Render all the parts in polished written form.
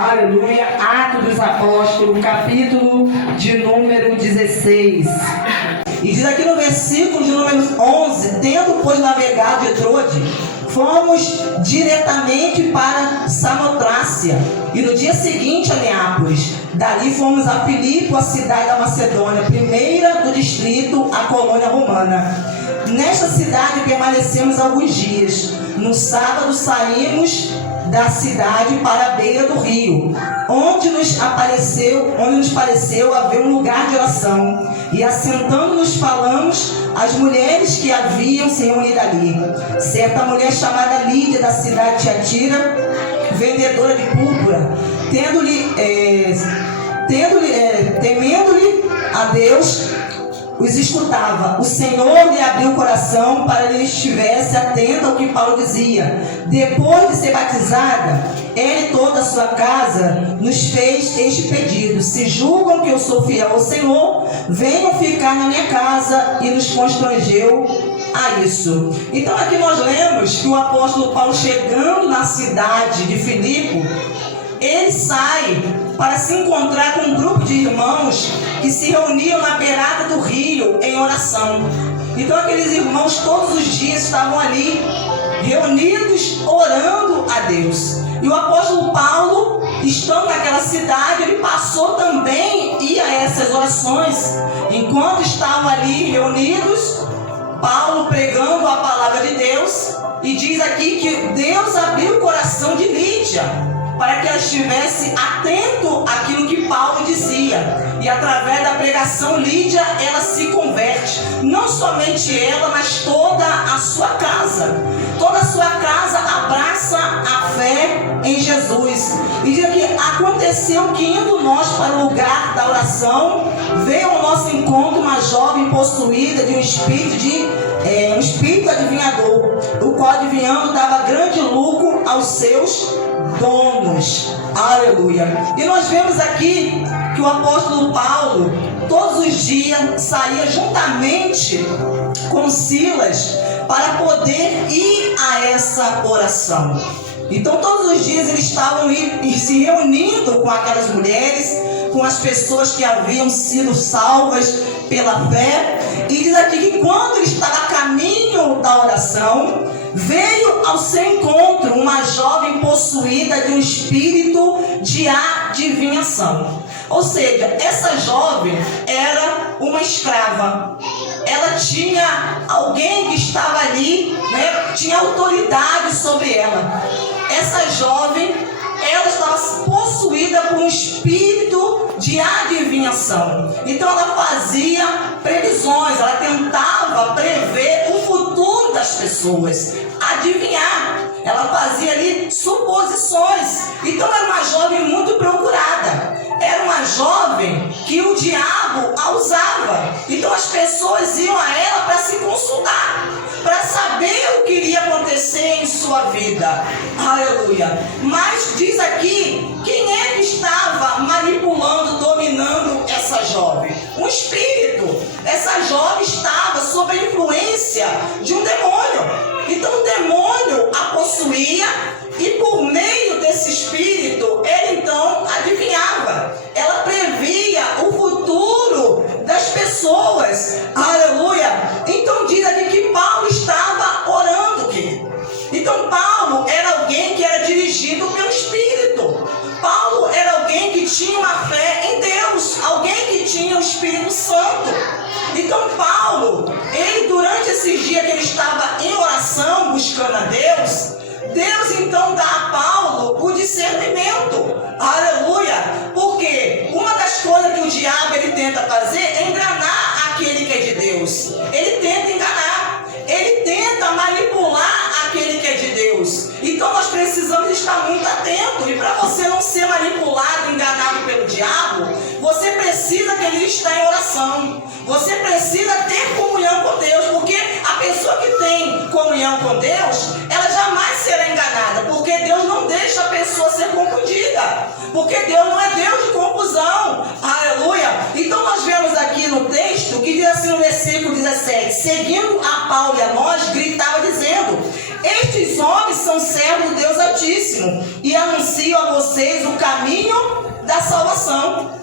Aleluia. Atos dos Apóstolos, capítulo de número 16. E diz aqui no versículo de número 11: tendo, pois, navegado de Trode, fomos diretamente para Samotrácia, e no dia seguinte a Neápolis. Dali fomos a Filipe, a cidade da Macedônia, primeira do distrito, a colônia romana. Nesta cidade permanecemos alguns dias. No sábado saímos da cidade para a beira do rio, onde nos pareceu haver um lugar de oração. E assentando-nos falamos as mulheres que haviam se reunido ali. Certa mulher chamada Lídia, da cidade de Tiatira, vendedora de púrpura, temendo-lhe a Deus, os escutava. O Senhor lhe abriu o coração para que ele estivesse atento ao que Paulo dizia. Depois de ser batizada, ela e toda a sua casa nos fez este pedido: se julgam que eu sou fiel ao Senhor, venham ficar na minha casa. E nos constrangeu a isso. Então aqui nós lemos que o apóstolo Paulo, chegando na cidade de Filipe, ele sai para se encontrar com um grupo de irmãos que se reuniam na beirada do rio em oração. Então aqueles irmãos todos os dias estavam ali reunidos orando a Deus. E o apóstolo Paulo, estando naquela cidade, ele passou também a ir a essas orações. Enquanto estavam ali reunidos, Paulo pregando a palavra de Deus, e diz aqui que Deus abriu o coração de Lídia para que ela estivesse atento àquilo que Paulo dizia. E através da pregação, Lídia, ela se converte. Não somente ela, mas toda a sua casa. Toda a sua casa abraça a fé em Jesus. E diz que aconteceu que, indo nós para o lugar da oração, veio ao nosso encontro uma jovem possuída de um espírito adivinhador, o qual, adivinhando, dava grande lucro aos seus donos. Aleluia. E nós vemos aqui que o apóstolo Paulo todos os dias saía juntamente com Silas para poder ir a essa oração. Então todos os dias eles estavam se reunindo com aquelas mulheres, com as pessoas que haviam sido salvas pela fé. E diz aqui que quando ele estava a caminho da oração, veio ao seu encontro uma jovem possuída de um espírito de adivinhação. Ou seja, essa jovem era uma escrava. Ela tinha alguém que estava ali, tinha autoridade sobre ela. Essa jovem, ela estava possuída por um espírito de adivinhação. Então ela fazia previsões, ela tentava prever o futuro das pessoas, adivinhar. Ela fazia ali suposições. Então era uma jovem muito procurada. Era uma jovem que o diabo a usava. Então as pessoas iam a ela para se consultar, para saber o que iria acontecer em sua vida. Aleluia. Mas diz aqui, quem é que estava manipulando, dominando essa jovem? Um espírito. Essa jovem estava sob a influência de um demônio. Então o demônio a possuía, e por meio desse espírito, ele então adivinhava. Ela previa o futuro das pessoas. Aleluia. Então diz aqui que Paulo estava orando, querido. Então Paulo era alguém que era dirigido pelo Espírito. Paulo era alguém que tinha uma fé em Deus, alguém que tinha o Espírito Santo. Então Paulo, ele durante esses dias que ele estava em oração, buscando a Deus, Deus então dá a Paulo o discernimento. Aleluia. Porque uma das coisas que o diabo ele tenta fazer é enganar aquele que é de Deus. Ele tenta enganar. Ele tenta manipular aquele que é de Deus. Então nós precisamos estar muito atentos. E para você não ser manipulado, enganado pelo diabo, você precisa que ele esteja em oração. Você precisa ter comunhão com Deus. Porque a pessoa que tem comunhão com Deus, ela jamais será enganada. Porque Deus não deixa a pessoa ser confundida. Porque Deus não é Deus de confusão. Aleluia. Então nós vemos aqui no texto que diz assim no versículo 17: seguindo a Paulo e a nós, gritava dizendo: estes homens são servos do Deus Altíssimo e anunciam a vocês o caminho da salvação.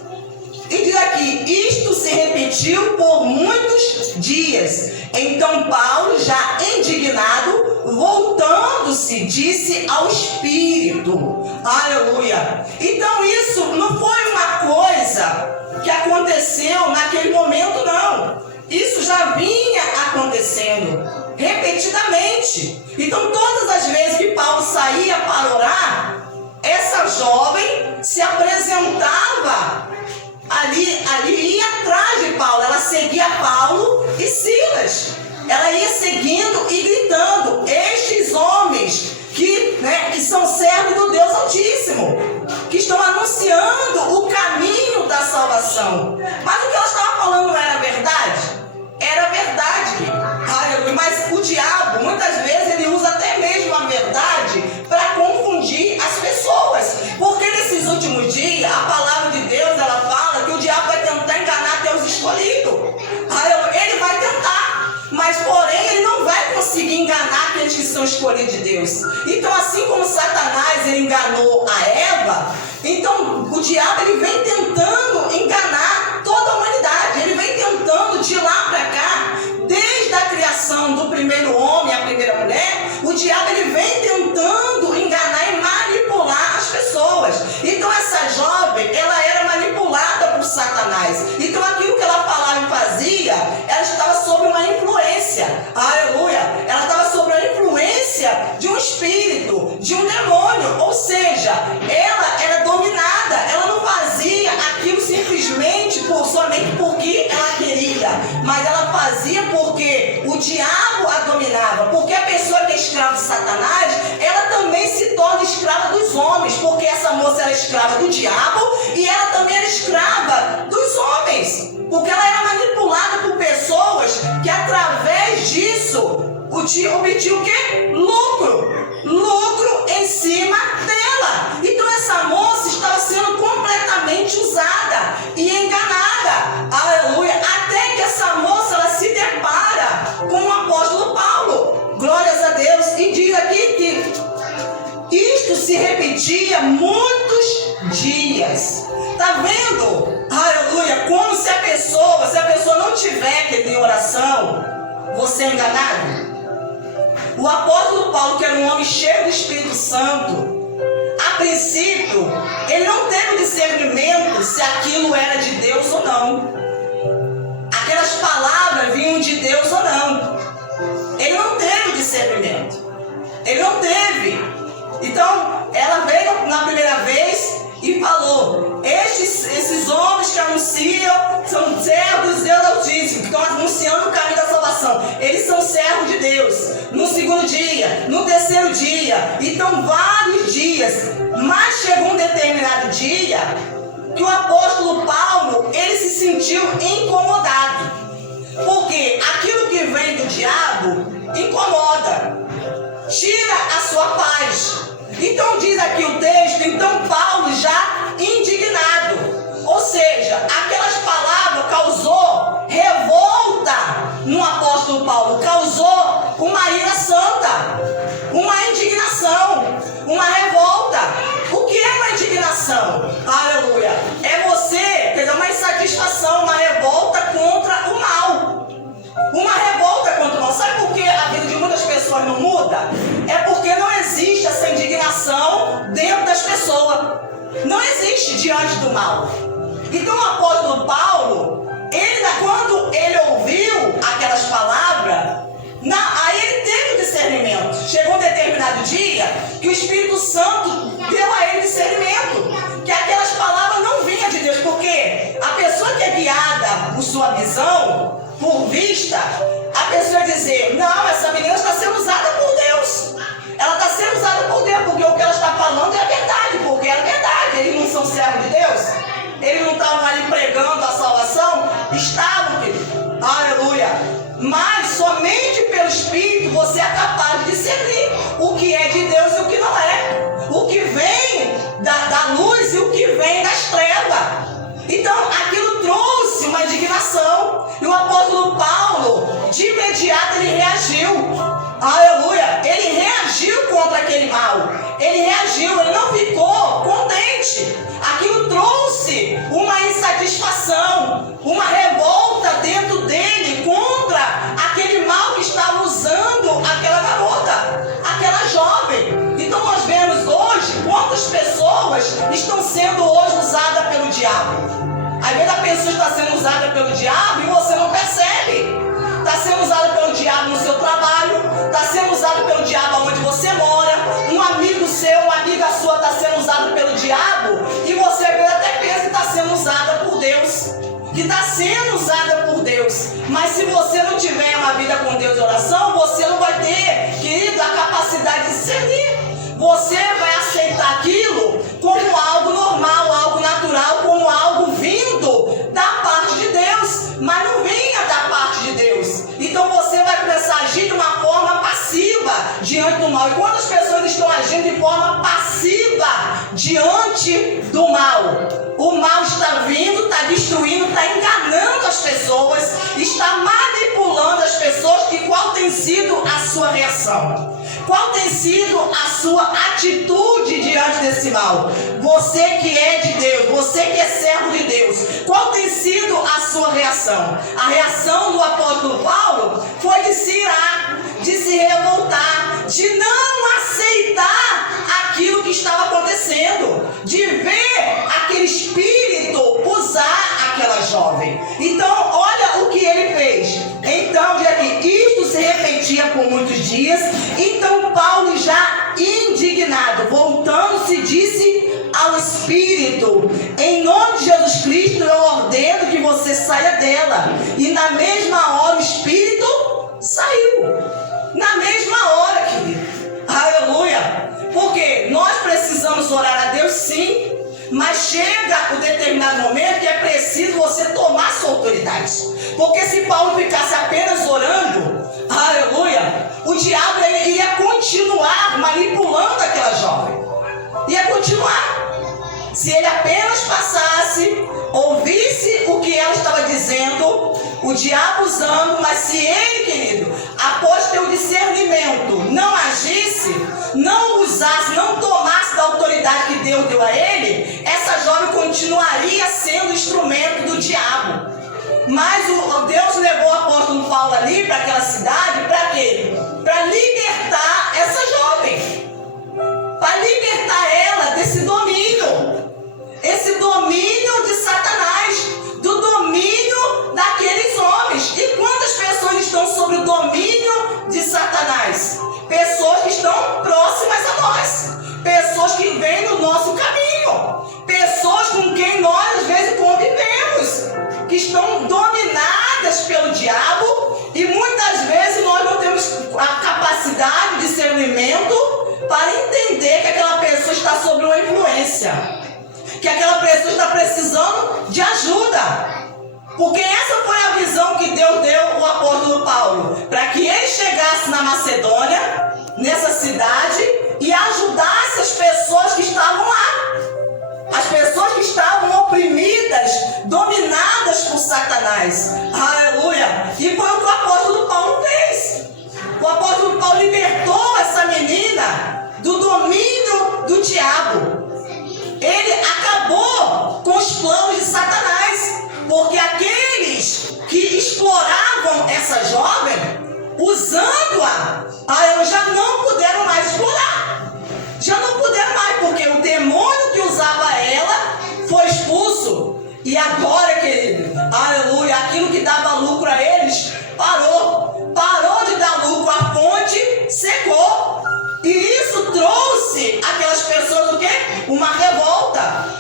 E diz aqui, isto se repetiu por muitos dias. Então Paulo, já indignado, voltando-se, disse ao Espírito, aleluia. Então isso não foi uma coisa que aconteceu naquele momento, não. Isso já vinha acontecendo repetidamente. Então todas as vezes que Paulo saía para orar, essa jovem se apresentava ali ia atrás de Paulo, ela seguia Paulo e Silas. Ela ia seguindo e gritando, estes homens que são servos do Deus Altíssimo, que estão anunciando o caminho da salvação. Mas o que ela estava falando não era verdade? Era verdade. Aleluia. Mas o diabo, muitas vezes, ele usa até mesmo a verdade para confundir as pessoas. Porque nesses últimos dias, a palavra de Deus, ela fala que o diabo vai tentar enganar até os escolhidos. Ele vai tentar, mas porém ele não vai conseguir enganar aqueles que são escolhidos de Deus. Então, assim como Satanás ele enganou a Eva, então o diabo ele vem tentando enganar toda a humanidade. Ele vem tentando de lá para cá, desde a criação do primeiro homem, a primeira mulher, o diabo ele vem tentando enganar e manipular as pessoas. Então essa jovem, ela era manipulada por Satanás. Então aquilo que ela falava e fazia, ela estava sob uma influência. Aleluia! Ela estava sob a influência de um espírito, de um demônio. Ou seja, ela era dominada. Ela não fazia aquilo simplesmente somente porque ela queria, mas ela fazia porque o diabo a dominava. Porque a pessoa que é escrava de Satanás, ela também se torna escrava dos homens, porque essa moça era escrava do diabo e ela também era escrava dos homens, porque ela era manipulada por pessoas que através disso obtinham o quê? Lucro em cima dela. Então essa moça estava sendo completamente usada e enganada, aleluia, até que essa moça ela se depara com o apóstolo Paulo, glórias a Deus, e diz aqui que isto se repetia muitos dias. Tá vendo? Aleluia, como se a pessoa não tiver que ter oração, você é enganado. O apóstolo Paulo, que era um homem cheio do Espírito Santo, a princípio, ele não teve o discernimento se aquilo era de Deus ou não. Aquelas palavras vinham de Deus ou não. Ele não teve o discernimento. Ele não teve. Então, ela veio na primeira vez e falou, esses homens que anunciam são servos do Deus Altíssimo, que estão anunciando o caminho da salvação. Eles são servos de Deus. No segundo dia, no terceiro dia, então vários dias. Mas chegou um determinado dia que o apóstolo Paulo, ele se sentiu incomodado. Porque aquilo que vem do diabo incomoda, tira a sua paz. Então diz aqui o texto, então Paulo já indignado. Ou seja, aquelas palavras causou revolta no apóstolo Paulo, causou uma ira santa, uma indignação, uma revolta. O que é uma indignação? Aleluia! É você, quer dizer, uma insatisfação, uma revolta contra o mal. Uma revolta contra o mal. Sabe por que a vida de muitas pessoas não muda? É porque não existe essa indignação dentro das pessoas. Não existe diante do mal. Então o apóstolo Paulo, quando ele ouviu aquelas palavras, aí ele teve o discernimento. Chegou um determinado dia que o Espírito Santo deu a ele discernimento, que aquelas palavras não vinham de Deus, porque a pessoa que é guiada por sua visão, por vista, a pessoa dizer, não, essa menina está sendo usada por Deus. Ela está sendo usada por Deus, porque o que ela está falando é a verdade, porque é a verdade. Eles não são servos de Deus? Eles não estavam ali pregando a salvação? Estavam, querido. Aleluia. Mas somente pelo Espírito você é capaz de discernir o que é de Deus e o que não é. O que vem da luz e o que vem das trevas. Então aquilo trouxe uma indignação. E o apóstolo Paulo, de imediato, ele reagiu. Aleluia! Ele reagiu contra aquele mal. Ele reagiu, ele não ficou contente. Aquilo trouxe uma insatisfação, uma revolta dentro dele contra aquele mal que estava usando aquela garota, aquela jovem. Então nós vemos hoje quantas pessoas estão sendo hoje usadas pelo diabo. Às vezes a pessoa está sendo usada pelo diabo e você não percebe. Está sendo usada pelo diabo no seu trabalho, está sendo usada pelo diabo onde você mora, um amigo seu, uma amiga sua está sendo usado pelo diabo e você até pensa que está sendo usada por Deus, que está sendo usada por Deus. Mas se você não tiver uma vida com Deus de oração, você não vai ter, querido, a capacidade de discernir. Você vai aceitar aquilo como algo normal, algo natural, como algo vindo da parte de Deus, mas não vinha da parte de Deus. Então você vai começar a agir de uma forma passiva diante do mal. E quantas pessoas estão agindo de forma passiva diante do mal? O mal está vindo, está destruindo, está enganando as pessoas, está manipulando as pessoas. E qual tem sido a sua reação? Qual tem sido a sua atitude diante desse mal? Você que é de Deus, você que é servo de Deus, qual tem sido a sua reação? A reação do apóstolo Paulo foi de se irar, de se revoltar, de não aceitar aquilo que estava acontecendo, de ver aquele espírito usar aquela jovem. Então, olha o que ele fez. Então, diz aqui, isto se repetia por muitos dias. Então, Paulo, já indignado, voltando-se, disse ao espírito: em nome de Jesus Cristo, eu ordeno que você saia dela. E na mesma hora o espírito saiu. Na mesma hora, querido. Aleluia. Porque nós precisamos orar a Deus, sim, mas chega um determinado momento que é preciso você tomar sua autoridade. Porque se Paulo ficasse apenas orando, aleluia, o diabo iria continuar manipulando aquela jovem. Ia continuar. Se ele apenas passasse, ouvisse o que ela estava dizendo, o diabo usando, mas se ele, querido, após ter o discernimento, não agisse, não usasse, não tomasse da autoridade que Deus deu a ele, essa jovem continuaria sendo instrumento do diabo. Mas o Deus levou o apóstolo Paulo ali para aquela cidade, para quê? Para libertar essa jovem. Para libertar ela desse domínio. Esse domínio de Satanás. Do domínio daqueles homens. E quantas pessoas estão sob o domínio de Satanás? Pessoas que estão próximas a nós. Pessoas que vêm no nosso caminho. Pessoas com quem nós às vezes convivemos. Que estão dominadas pelo diabo. E muitas vezes nós não temos a capacidade de discernimento para entender que aquela pessoa está sob uma influência, que aquela pessoa está precisando de ajuda. Porque essa foi a visão que Deus deu ao apóstolo Paulo, para que ele chegasse na Macedônia, nessa cidade, e ajudasse as pessoas que estavam lá, as pessoas que estavam oprimidas, dominadas por Satanás. Aleluia! E foi o que o apóstolo Paulo fez. O apóstolo Paulo libertou essa menina do domínio do diabo. Ele acabou com os planos de Satanás, porque aqueles que exploravam essa jovem, usando-a, já não puderam mais explorar. Já não puderam mais, porque o demônio que usava ela foi expulso. E agora, querido, aleluia, aquilo que dava lucro a eles, parou de dar lucro, a fonte secou. E isso trouxe aquelas pessoas o quê? Uma revolta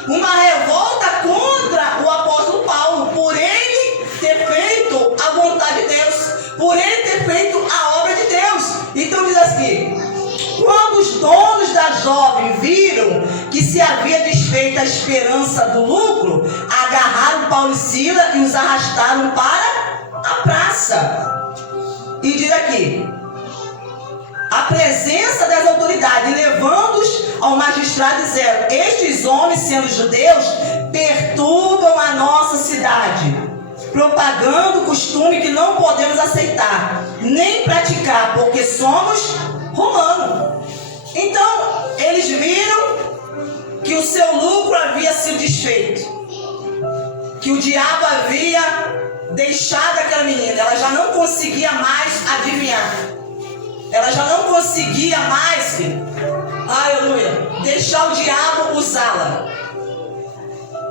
contra o apóstolo Paulo, por ele ter feito a vontade de Deus, por ele ter feito a obra de Deus. Então diz assim: quando os donos da jovem viram que se havia desfeito a esperança do lucro, agarraram Paulo e Silas e os arrastaram para a praça. E diz aqui: a presença das autoridades, levando-os ao magistrado, disseram: estes homens, sendo judeus, perturbam a nossa cidade, propagando costume que não podemos aceitar, nem praticar, porque somos romanos. Então, eles viram que o seu lucro havia sido desfeito, que o diabo havia deixado aquela menina, ela já não conseguia mais adivinhar, ela já não conseguia mais, aleluia, deixar o diabo usá-la,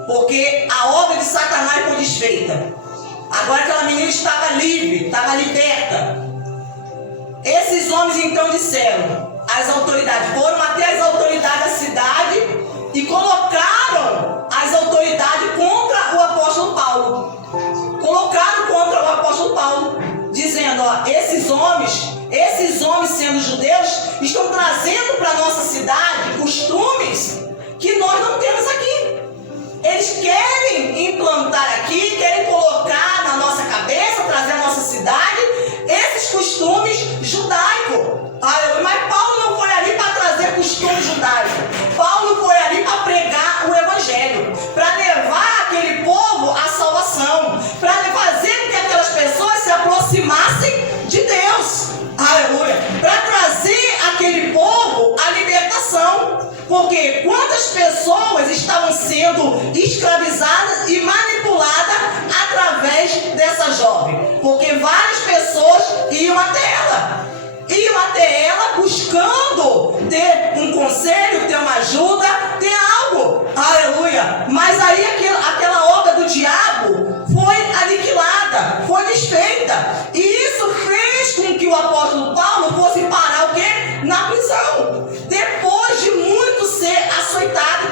porque a obra de Satanás foi desfeita. Agora aquela menina estava livre, estava liberta. Esses homens então disseram, as autoridades, foram até as autoridades da cidade e colocaram as autoridades contra o apóstolo Paulo. Colocaram contra o apóstolo Paulo, dizendo, ó, esses homens sendo judeus, estão trazendo para a nossa cidade costumes que nós não temos aqui. Eles querem implantar aqui, querem colocar na nossa cabeça, trazer à nossa cidade, esses costumes judaicos. Mas Paulo não foi ali para trazer costumes judaicos. Paulo foi ali para pregar o evangelho, para levar aquele povo à salvação, para fazer com que aquelas pessoas se aproximassem de Deus. Aleluia! Para trazer aquele povo à libertação. Porque quantas pessoas estavam sendo escravizadas e manipuladas através dessa jovem? Porque várias pessoas iam até ela buscando ter um conselho, ter uma ajuda, ter algo. Aleluia! Mas aí aquela obra do diabo foi aniquilada, foi desfeita. E isso fez com que o apóstolo Paulo fosse parar o quê? Na prisão. Depois de muito ser açoitado,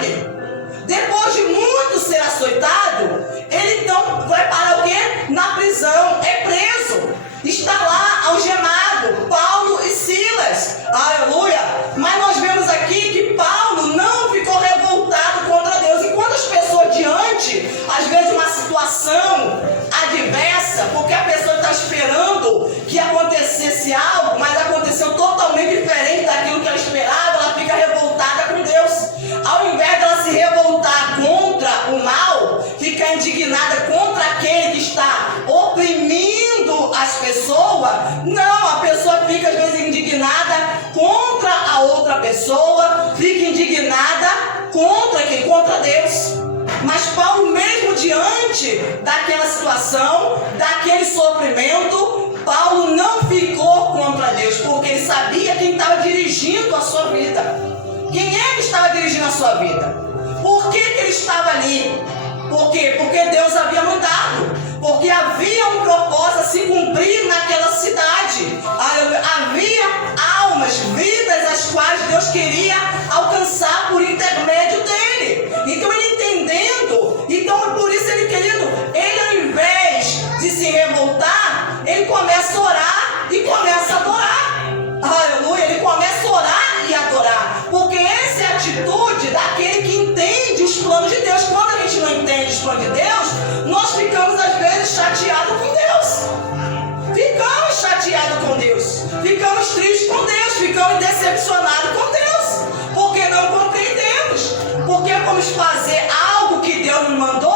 depois de muito ser açoitado, ele então vai parar o quê? Na prisão, é preso, está lá algemado, Paulo e Silas, aleluia. Mas nós vemos aqui que Paulo não ficou revoltado contra Deus. E quando as pessoas diante, às vezes uma situação adversa, porque a pessoa está esperando que acontecesse algo, mas aconteceu totalmente diferente daquilo que ela esperava, ela fica revoltada com Deus. Ao invés dela se revoltar contra o mal, ficar indignada contra aquele que está oprimindo as pessoas, não, a pessoa fica às vezes indignada contra a outra pessoa, fica indignada contra quem? Contra Deus. Mas Paulo, mesmo diante daquela situação, daquele sofrimento, Paulo não ficou contra Deus, porque ele sabia quem estava dirigindo a sua vida. Quem é que estava dirigindo a sua vida? Por que ele estava ali? Por quê? Porque Deus havia mandado. Porque havia um propósito a se cumprir naquela cidade. Havia almas, vidas, as quais Deus queria alcançar por intermédio dele. Então ele entendendo, então por isso ele querido, ele ao invés de se revoltar, ele começa a orar e começa a adorar. Aleluia, ele começa a orar e adorar. Porque essa é a atitude daquele que entende os planos de Deus. Quando a gente não entende os planos de Deus, nós ficamos às vezes chateados com Deus. Ficamos chateados com Deus. Ficamos tristes com Deus. Ficamos decepcionados com Deus. Porque não compreendemos. Porque vamos fazer algo que Deus nos mandou.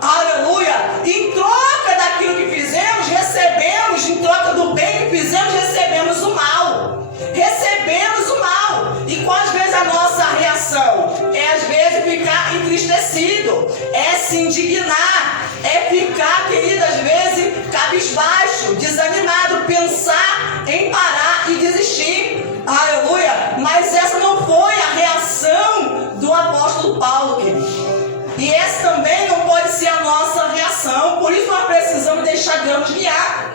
Aleluia. Em troca daquilo que fizemos, recebemos. Em troca do bem que fizemos, recebemos o mal. Recebemos o mal. E qual às vezes a nossa reação? É às vezes ficar entristecido, é se indignar, é ficar, querido, às vezes cabisbaixo, desanimado, pensar em parar e desistir. Aleluia! Mas essa não foi a reação do apóstolo Paulo, querido. E essa também não pode ser a nossa reação. Por isso nós precisamos deixar Deus guiar.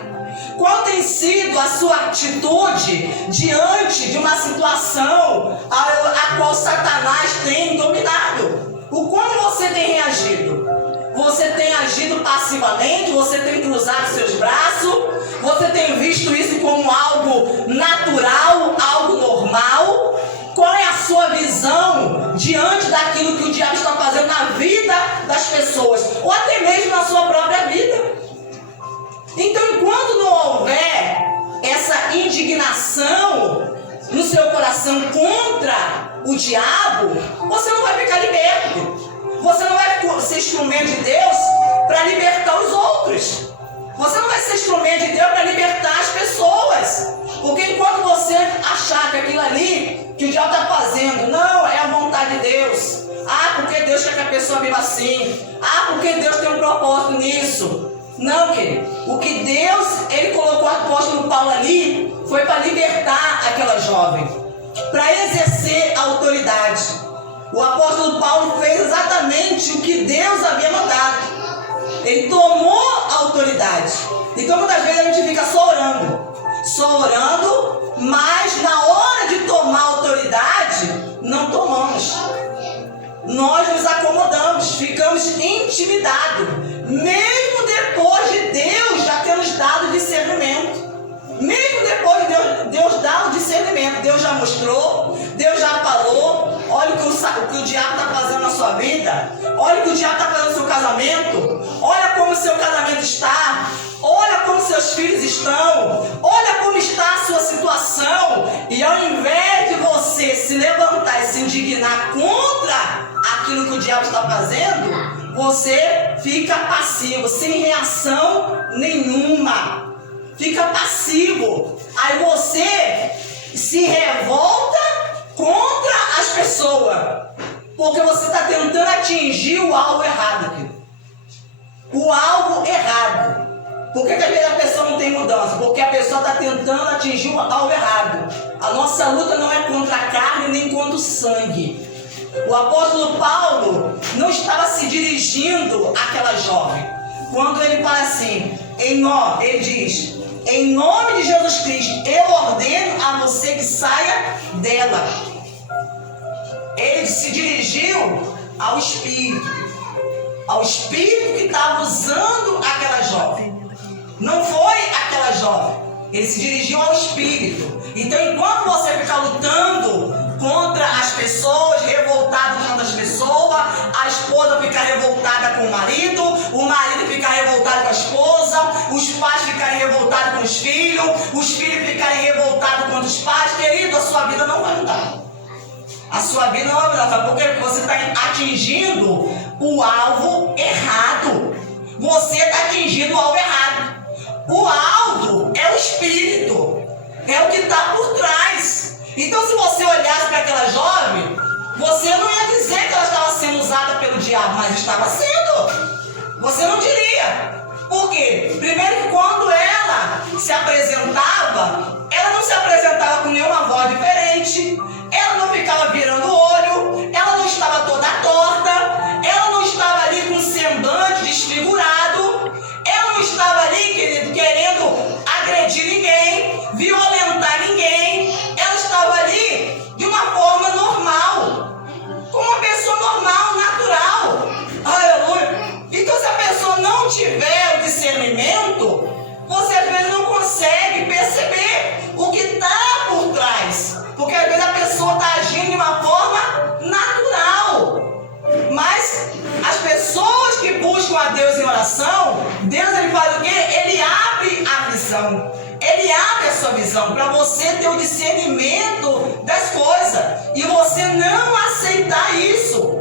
Qual tem sido a sua atitude diante de uma situação a qual Satanás tem dominado? O como você tem reagido? Você tem agido passivamente? Você tem cruzado seus braços? Você tem visto isso como algo natural, algo normal? Qual é a sua visão diante daquilo que o diabo está fazendo na vida das pessoas? Ou até mesmo na sua própria vida? Então, enquanto não houver essa indignação no seu coração contra o diabo, você não vai ficar liberto. Você não vai ser instrumento de Deus para libertar os outros. instrumento de Deus para libertar as pessoas. Porque enquanto você achar que aquilo ali que o diabo está fazendo não é a vontade de Deus, porque Deus quer que a pessoa viva assim, porque Deus tem um propósito nisso. Não, querido. O que Deus, ele colocou o apóstolo Paulo ali, foi para libertar aquela jovem, para exercer a autoridade. O apóstolo Paulo fez exatamente o que Deus havia mandado. Ele tomou a autoridade. Então muitas vezes a gente fica só orando, mas na hora de tomar autoridade, não tomamos. Nós nos acomodamos, ficamos intimidados, mesmo depois de Deus já ter nos dado discernimento. Mesmo depois de Deus dar o discernimento, Deus já mostrou, Deus já falou. Olha o que o diabo está fazendo na sua vida, olha o que o diabo está fazendo no seu casamento, olha como o seu casamento está, olha como seus filhos estão, olha como está a sua situação. E ao invés de você se levantar e se indignar contra aquilo que o diabo está fazendo, você fica passivo, sem reação nenhuma. Fica passivo. Aí você se revolta contra as pessoas, porque você está tentando atingir o alvo errado aqui. O alvo errado. Por que às vezes a pessoa não tem mudança? Porque a pessoa está tentando atingir o alvo errado. A nossa luta não é contra a carne nem contra o sangue. O apóstolo Paulo não estava se dirigindo àquela jovem. Quando ele fala assim, ele diz: em nome de Jesus Cristo, eu ordeno a você que saia dela. Ele se dirigiu ao Espírito que estava usando aquela jovem. Não foi aquela jovem. Ele se dirigiu ao Espírito. Então, enquanto você ficar lutando contra as pessoas, revoltado contra as pessoas, a esposa ficar revoltada com o marido ficar revoltado com a esposa, os pais ficarem revoltados com os filhos ficarem revoltados contra os pais, querido, a sua vida não vai mudar. A sua vida não vai mudar, porque você está atingindo o alvo errado. Você está atingindo o alvo errado. O alvo é o Espírito, é o que está por trás. Então, se você olhasse para aquela jovem, você não ia dizer que ela estava sendo usada pelo diabo, mas estava sendo. Você não diria. Por quê? Primeiro que quando ela se apresentava, ela não se apresentava com nenhuma voz diferente, ela não ficava virando o olho, ela não estava toda torta, ela não estava ali com semblante desfigurado, ela não estava ali, querido, querendo agredir ninguém, violentar ninguém. Ela estava ali de uma forma normal, como uma pessoa normal, natural. Aleluia! Então, se a pessoa não tiver o discernimento, você às vezes não consegue perceber o que está por trás, porque às vezes a pessoa está agindo de uma forma natural. Mas as pessoas que buscam a Deus em oração, Deus ele faz o quê? Ele abre a visão. Ele abre a sua visão para você ter o discernimento das coisas e você não aceitar isso.